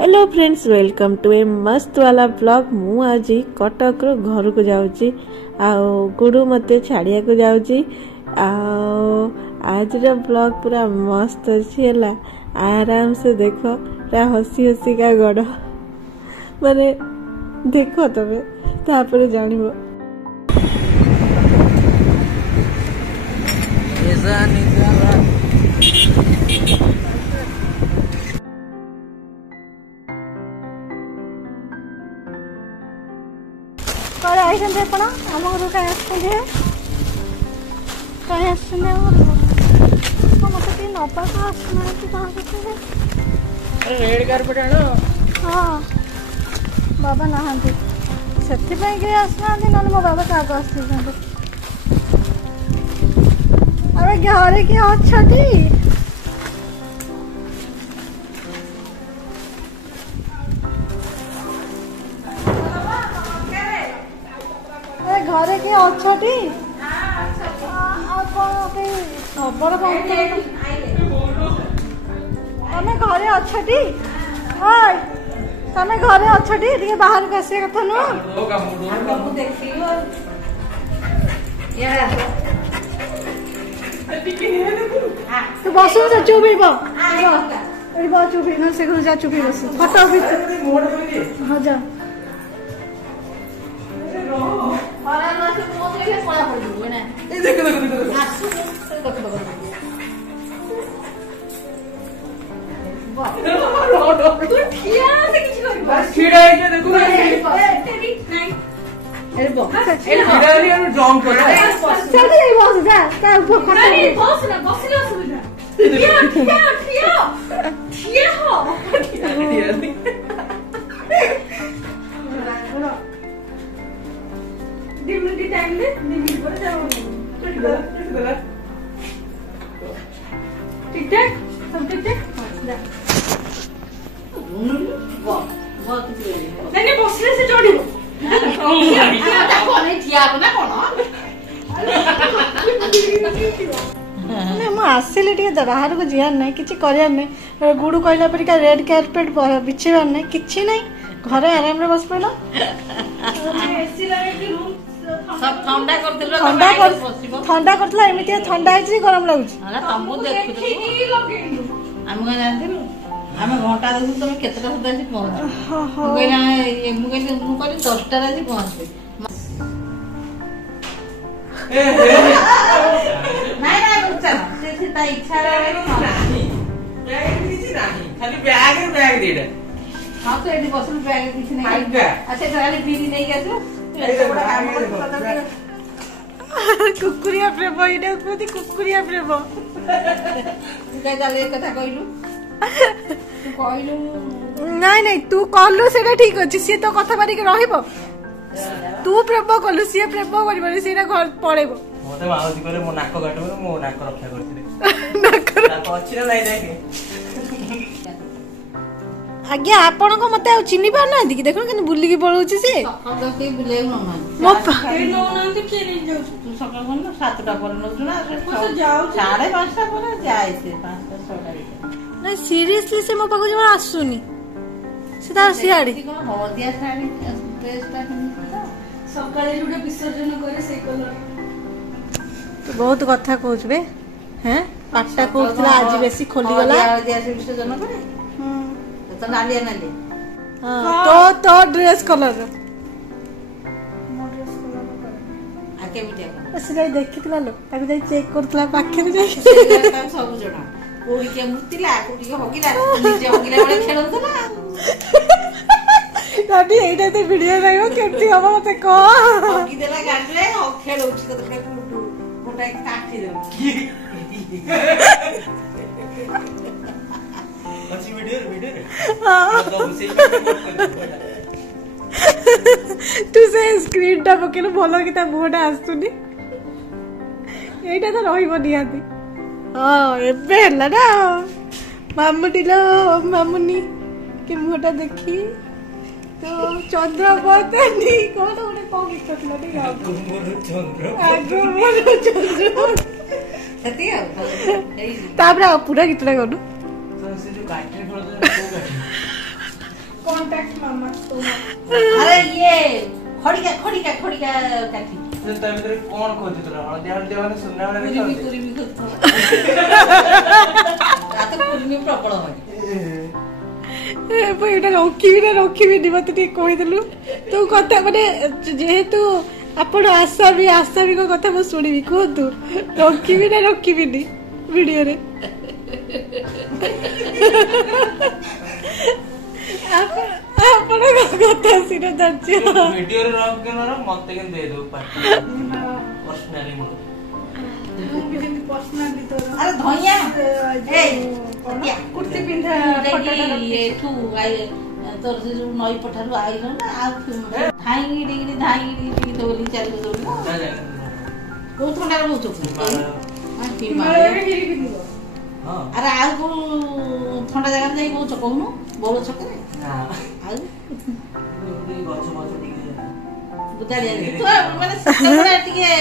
Hello friends, welcome to ए मस्त वाला blog. मु आज कटक रो घर को जाऊँगी गुरु मत छाड़िया को जाऊँगी। आज रो ब्लॉग पूरा मस्त अच्छी है। आराम से देखो, पूरा हसी हसी का गड़ माने देखो तबे तापर जानिबो। कौन आई आपण आम घर कहीं मत नवा रेड कारपेट आनो। हाँ बाबा नहांती से आसना ना मो बाबा क्या आस अरे घरे किए अच्छी घरे किए अच्छी खबर तमें घरे अच्छी तमें घरे अच्छी बाहर को आसा कथा नुह तू बसु से चुपी चुपी ना से घर जा चुपी बस फटो भी हाँ जा ठीक ठाक सब ठीक ठाक नहीं बसले से जोड़िबो आसिले बाहर को जीवार ना कि गुड़ू कहला परिका रेड कार्पेट बिछेबार ना कि ना घरे आराम बस पड़ा ठंडा करथिला एमिति ठंडा है गरम लगुच आम घंटा देखु तुम केतटा सुधा आसी पहुंच मुझे 10टा आज पहुंचे इच्छा हाँ तो ये बस बैग किसी नहीं अच्छा बिरी नहीं आसो कुकुरिया प्रेम ये कुकुरिया प्रेम कथा कहलु नाई नाई तू कहलु से ठीक अच्छे सी तो कथा बारिक रहिबो तू प्रेम कलु सी प्रेम करबो सीना घर पळेबो मते माउसी करे मो नाक काटबो मो नाक रक्षा करथिले नाक अछि ना नाही देखे आज्ञा आपण को मते चिन्नी पार ना कि देखो कि बुल्ली की पळौची से सकाळ के बुले न मो ए नो नंती के नहीं जाउ तू सकाळ कोन 7टा पर न ना तो जाउ 5:30 पर जाय से 5टा 6टा ना सीरियसली से मो पाको जमा आसुनी सीधा सियाडी कोन हदिया साडी ड्रेसटा सकाळे जुडे विसर्जन करे से कलर तो बहुत कथा कहउछबे हैं पाटा कोथला आज बेसी खोली गला हदिया से विसर्जन करे तो नालिया नाली हां तो ड्रेस कलर मो ड्रेस कलर करे आके बिटिया असले देखितला लो ताको जाई चेक करतला पाखे में जाई सब जणा कोडी के मुतिला कोडी के होगिला निजे होगिला बळे खेलतला दादी एटा ते वीडियो लागो केमती हबो मते को होगी देला गाडले हो खेलौची तो फोटा एक काटी दे अच्छी वीडियो तू से स्क्रीन टा पकेलो बोलो कि ता मोडा आस्तुनी एटा तो रहिबो नियाती हां एबे हला ना मामुटीलो मामुनी के मोटा देखी तो चंद्रपतनी कोन ओने कोन लिखतला नहीं चंद्र तापर पूरा गीतटा करू कांटेक्ट मामा अरे ये खड़िका काठी ତା ଭିତରେ କଣ ଖୋଜୁଥିଲ? ହଳଦିଆ ହଳଦିଆ ମାନେ ସୁନା ମାନେ କୁରିମି ରାତ କୁରିମି ପ୍ରବଳ ହଏ ଏଇଟା ରଖିବିନି ମତେ ଟିକେ କହିଦେଲୁ ତୁ କଥା ମାନେ ଯେହେତୁ ଆପଣ ଆସାମୀଙ୍କ କଥା ମୁଁ ଶୁଣିବି କୁହନ୍ତୁ ରଖିବି ନା ରଖିବିନି ଭିଡିଓରେ ଆପଣଙ୍କ କଥା ସିନା ଜାଣିଛି ଭିଡିଓରେ ରଖ ମତେ କିନ୍ତୁ ଦେଇଦେବୁ ପର୍ସନାଲି ମୋର अरे धनिया कुर्ती पिंधा एठू तोर से जो नई पठारू आइल ना आ धाई डिग्री दोली चल दोली को थंडा रहू छ अरे आ को थंडा जगह जाई को छ कहनु बोलो छ करे ना आ गछ बुदाड़िया तो माने सतबड़ा टिके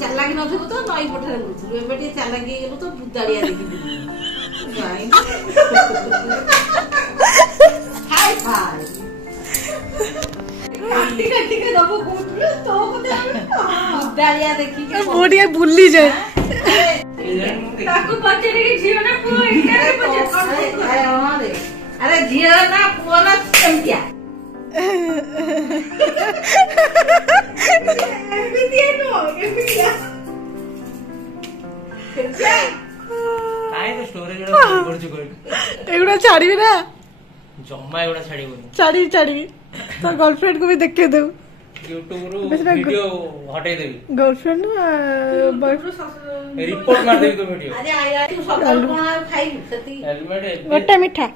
चालाकी नथिबो तो नई पठारे बोलछु एबे टिके चालाकी गेलु तो बुदाड़िया देखि जाई हाय हाय काटी के दबो कोतु तो कोते बुदाड़िया देखि के बोडिया भूली जाए ताकू पचरे के जीव ना पुओ इंटर पचे अरे हां रे अरे जीव ना पुओ ना चमकिया एगुड़ा छाड़बी ना जम्मा एगुड़ा छाड़बनी छाड़बी तो गर्लफ्रेंड को भी देखे दे यूट्यूब रो वीडियो हटाई देबी गर्लफ्रेंड रिपोर्ट मार देबी तो वीडियो अरे आया तू सकाल कोन खाई सती हेलमेट गोटा मिठा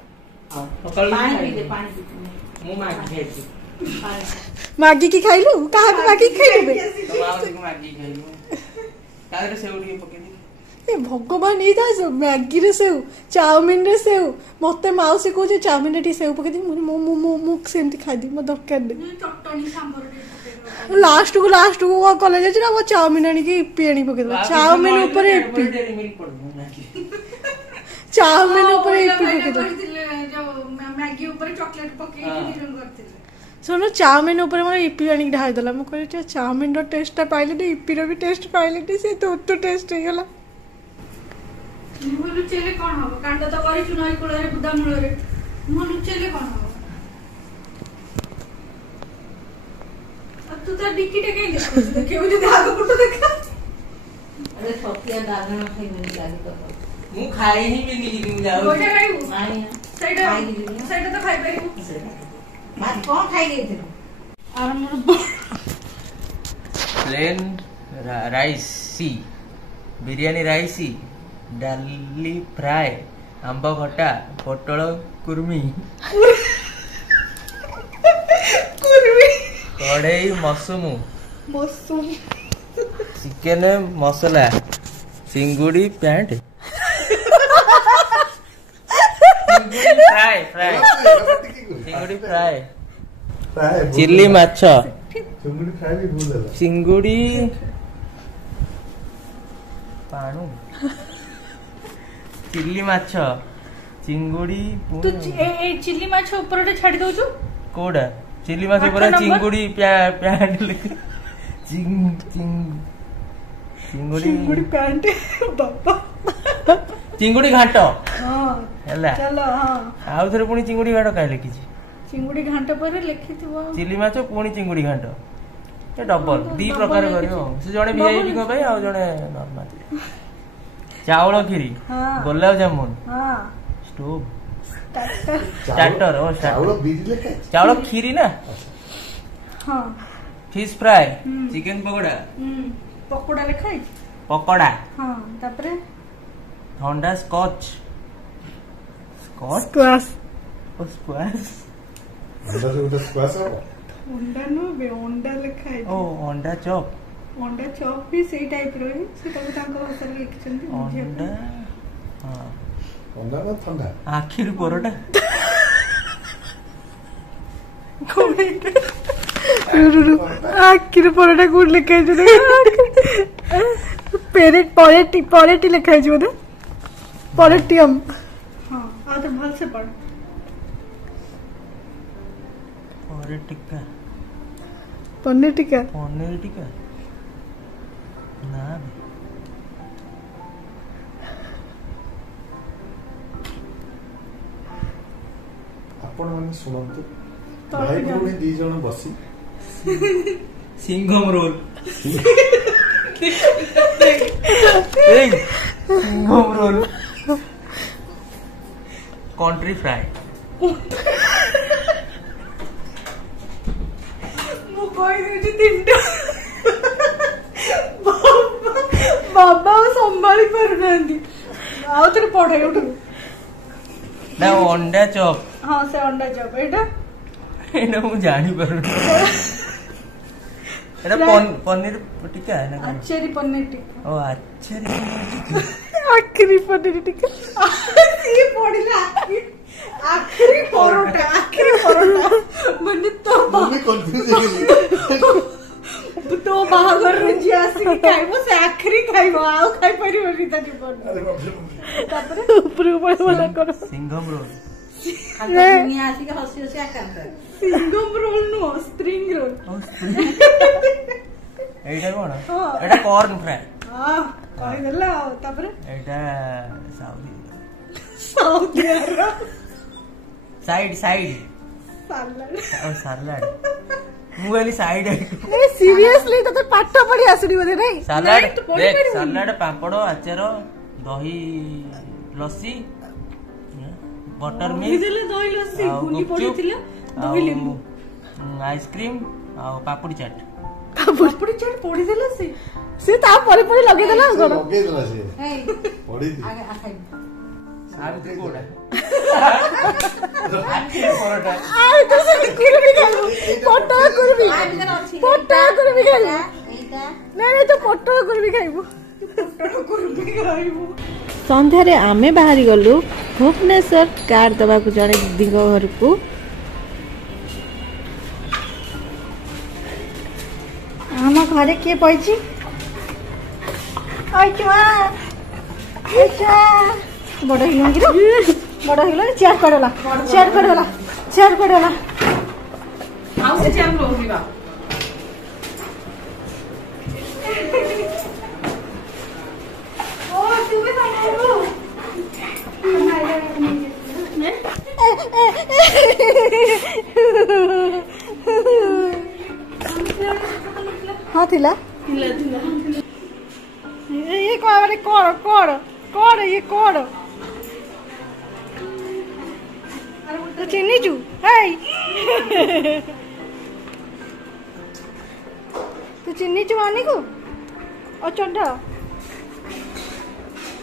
सकाल पानी पी मु मागी खाइछी मागी की खाइलु कहा को मागी खाइलु बे तो मागी मागी खाइलु तारे सेउ डी पके दी ए भगवान ई था मैगी रे सेउ चाउमीन रे सेउ मते माउसी को जे चाउमीन रे सेउ पके दी मु सेमती खाइ दी म दरकार दे चटनी सांबर रे लास्ट को कॉलेज जे ना वो चाउमीन आनी की इप्पी आनी पके दो चाउमीन ऊपर इप्पी चाउमीन ऊपर इप्पी पके दो जो मैगी ऊपर चॉकलेट पके डिजाइन करथिले सुनो चाउमीन ऊपर मोर इप्पी आनी ढाई देला म कहले चाउमीन रो टेस्ट पाइले नी इप्पी रो भी टेस्ट पाइले नी से तो टेस्ट हो गेला मु लुचेले कोन हो कांड तो करी चुनाई कोळे रे बुदा मुळे रे मु लुचेले कोन हो अब तू तो डिक्की टे के देखे मुझे आगो फोटो देखा अरे सफिया दागना खाई नहीं लागी तो मु खाई ही भी नहीं कि जाऊ गोटा खाइबू नहीं साइड तो खाइ पाइबू बात कौन खाई गई थे और मोर प्लेन राइसी बिरयानी राइसी डाली फ्राई आंब खटा पटल कुर्मी कढ़ई मशरूम चिकेन मसला चिंगुड़ी पैंट चिंगुड़ी फ्राई चिल्ली माछ चिंगुड़ी पाणु चिल्ली माछ चिंगुड़ी तू ए चिल्ली माछ ऊपर रे छाडी दउछु कोडा चिल्ली माछ ऊपर चिंगुड़ी पैंट चिंगुड़ी पैंट बाबा चिंगुड़ी घाट हां हैला चलो हां आउ थरे पुनी चिंगुड़ी घाट काहे लिखिछि चिंगुड़ी घाट पर लिखिथिबो चिल्ली माछ पुनी चिंगुड़ी घाट ए डबल दी प्रकार करियो से जणे वीआईपी को भाई आ जणे नॉर्मल चावल खीरी गुलाब जामुन हां स्टोव स्टार्टर ओ चावल खीरी ना हां fish fry chicken pakora pakora लिखाई पकोड़ा हां तापरे थंडा स्कॉच स्क्वाश ओ स्क्वाश अंडा से उठा स्क्वाश हो अंडा नो बे अंडा लिखाई ओ अंडा चॉप भी सेही टाइप रो से तब तांको भाषा लिखछंती अंडा हां अंडा ना ठंडा आखिर परोटा आखिर परोटा कोड लिखाई जे पॉलिटी लिखाई जे बोले पॉलिटियम हां आ तो भल से पढ़ पनीर टिक्का पनीर टिक्का ना आपण मैंने शुणु भाई भौणी 2 जन बसी सिंघम रोल सिंघम रोल कंट्री फ्राई मु कोई दे तीनटा बाबा संभाली पारु नांदी आउ तेरे पढ़ाई उठ ना अंडा चॉप हाँ से अंडा चॉप एटा मु जानी पारु एटा पनीर टिक्का है ना आचरी पनीर टिक्का ओ आचरी आखिरी पनीर टिक्का ये पड़िला आखिरी परोटा मैंने तो मम्मी कंफ्यूज हो गई तो बाहर रे जी आसी खाइबो से आखिरी खाइबो आउ खाइ परिबो ता जीवन अरे बाप रे तापर ऊपर वाला करो सिंघम रोल खाली दुनिया आसी के हसी हसी आकांत सिंगम रोल नो स्प्रिंग रोल एटा कोन एटा कॉर्न फ्राई हां कहि देला तापर एटा साउथ यार साइड सलाड सलाड मु वाली साइड ए सीरियसली तो पाठ पढ़ी आसुनी बोले नहीं सलाड देख सलाड पापड़ अचार दही लस्सी बटर मिल्क दिले दही लस्सी गुनी पड़ीथिला दही लेंबू आइसक्रीम आ पापड़ी चाट पड़ी देला से ता परे परे लगे देला कोन लगे देला से ए पड़ी आगे आखाइ सावित्री कोडा आखिर परोटा आ तो से कुरबी खाइबो पट्टा कुरबी खाइबो एटा नहीं तो पट्टा कुरबी खाइबो संध्यारे आमे बाहरी गलु भुवनेश्वर कार दबाकू जड़े दीदी घर को आम घरे किए पैची बड़ हिल चेयर पड़ला आउ से चैन रोगी बा ओ तुमे सामने हाँ थिला ये कोरे कोड़ ये कोड़ तो चिन्नी चू हाय तो चिन्नी चू आने को और चढ़ा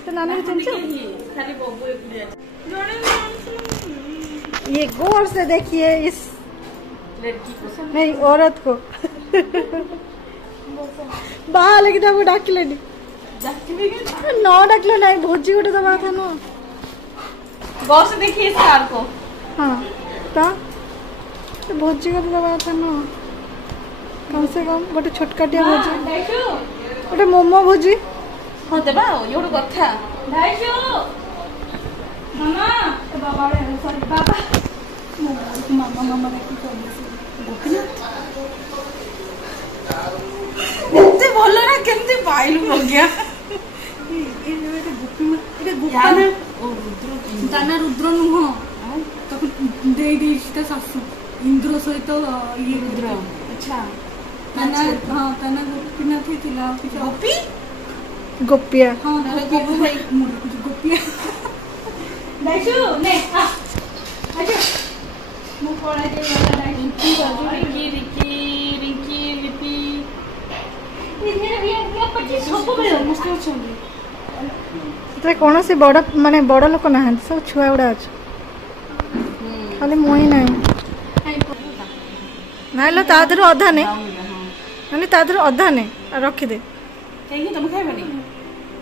तो नानी को चिन्नी खाली बबू एकले ये गौर से देखिए इस लड़की को नहीं औरत को बाहर लेकिन वो डाकिले नहीं न डाकिले नहीं भोजी गोटे दबा था ना बॉस देखिए कार को हाँ तो भोजी गोटे दबा था ना कम से कम गोटे छोटकाटिया भोजी गोटे मोमो भोजी हाँ देबा ये गोटे कथा दाइजो मामा तो बाबा सॉरी बाबा मामा देखी एते बोलो ना केमते पाइलु हो गया ताना रुद्र नुह दे सासू इंद्र सहित ये रुद्र अच्छा ताना हाँ ताना गोपीनाथ थिला गोपी गोपिया हाँ गोपू भाई गोपिया दाइजो ने आ आजो मु कोड़ा जे रिंकी रिंकी लिपि कौन से बड़ माने बड़ लोक ना सब छुआ गुड़ा अच्छे खाली मुई ना ना तादर अधा ने माने तादर अधा ने रखिदे तुम खाइबनी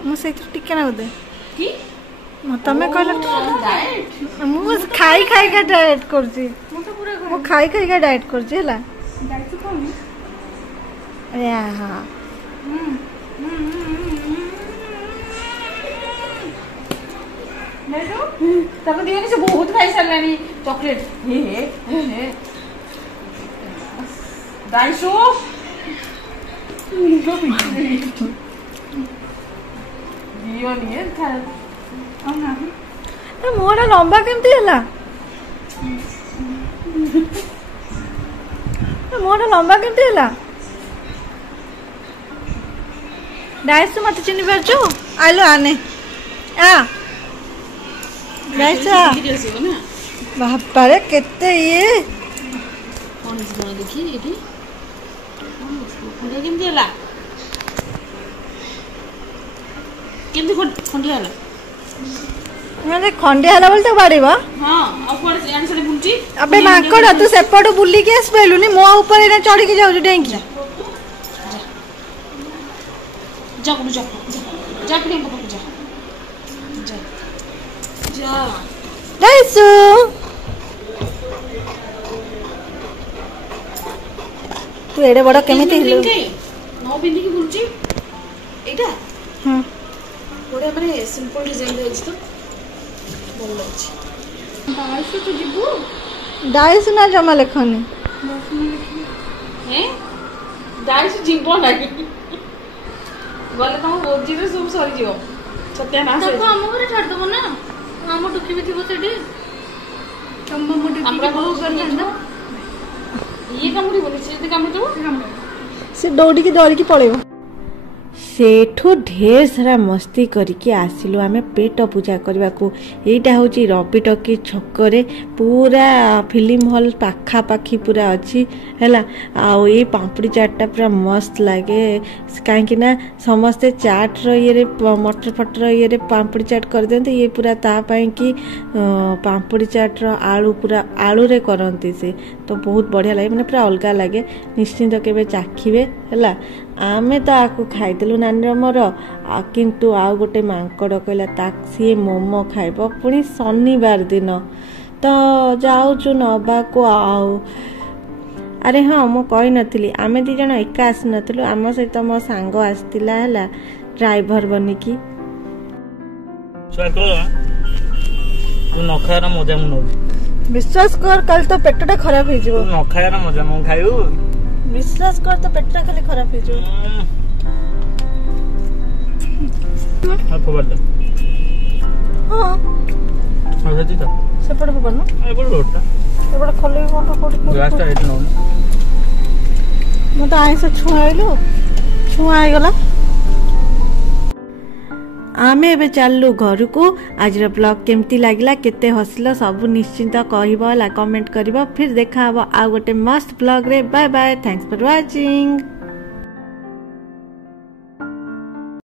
मुझे टिके ना दे की तमे कहल मु खाई खाई का डाइट करजी मु खाई खाई का डाइट करजी हला डाइट कोन या हां ताको दिए से बहुत खाई सारलानी चॉकलेट हे डाइसो मुहटा लंबा केमती है मुहटा लंबा केमती है डाइस मत चिन्ह पार्छ आइलो आने आ डाइस बापारे केते ये देखी केमती है केमती खंडिया है मैंने खंडिया हला बोलते बाड़ी बा हां अब कोड से आंसर बुलची अबे माकड़ तू सेपट बुली के आस पैलुनी मो ऊपर एने चढ़ी के जाऊ डेंकी जा गुनु जा जा प्रियंका पापा जा जा जा डाइसु तू एडे बड़ केमिति हिलु नो बिंदी की बुलची एटा हां बड़ा माने सिंपल डिजाइन दे अछि तो बोल अछि डाइस तो जिबू डाइस ना जमा लेखनी हैं डाइस जिबो ना गले तुम बोजी रे सब सरी जियो सत्यानाश तको हम घरे छाड़ दबो ना हम टुकी भी थिबो सेठी हम मोटी हमरा को करना ये कामुडी बोली से कामुडी तो से दौड़ी की पळेबो सेठू ढेर सारा मस्ती करके आसिलु आमे पेट पूजा करबा को एटा होची रवि टॉकी छकरे पूरा फिल्म हॉल पाखा पाखी पूरा अच्छी हैला आ ये पापड़ी चाटटा पूरा मस्त लागे काहे ना समस्ते चाट रो ये मटर फटर ये पापड़ी चाट कर देते ये पूरा ता पई कि पापड़ी चाट रो आलू पूरा आलू रे करंती से तो बहुत बढ़िया लागे माने पूरा अलगा लागे निश्चिंत केबे चाखिबे हैला आमे तो आकु खाइदेलु नानी मोर किंतु आउ गोटे मांकड़ कहला सी मोमो खाइब पुणी शनिवार दिन तो जाऊचु नबा को आउ अरे हाँ मु कही नथिली आमे दी जण एका आस नथिलु आम सहित मो सांग आस्तिला हला ड्राइवर बनिकी तू न खाएर मजा मु नौ विश्वास कर कल तो पेटटा खराब हो जिवो न खाएर मजा मु खायु विश्वास कर तो पेटटा खाली खराब हो जिवो हां फबर दे हां हां जति त सेपड़ फबर न ए बड़ रोटा ए बड़ खले कोन कोडी गैस ता हेट न मु तो आइस छुआइलो छुआई गला आमे एबे चललु घर को आज ब्लॉग केमती लागला केते हसलो सब निश्चिंत कहबो ला कमेंट करबो फिर देखा हबो आ गोटे मस्त ब्लॉग रे bye bye thanks for watching.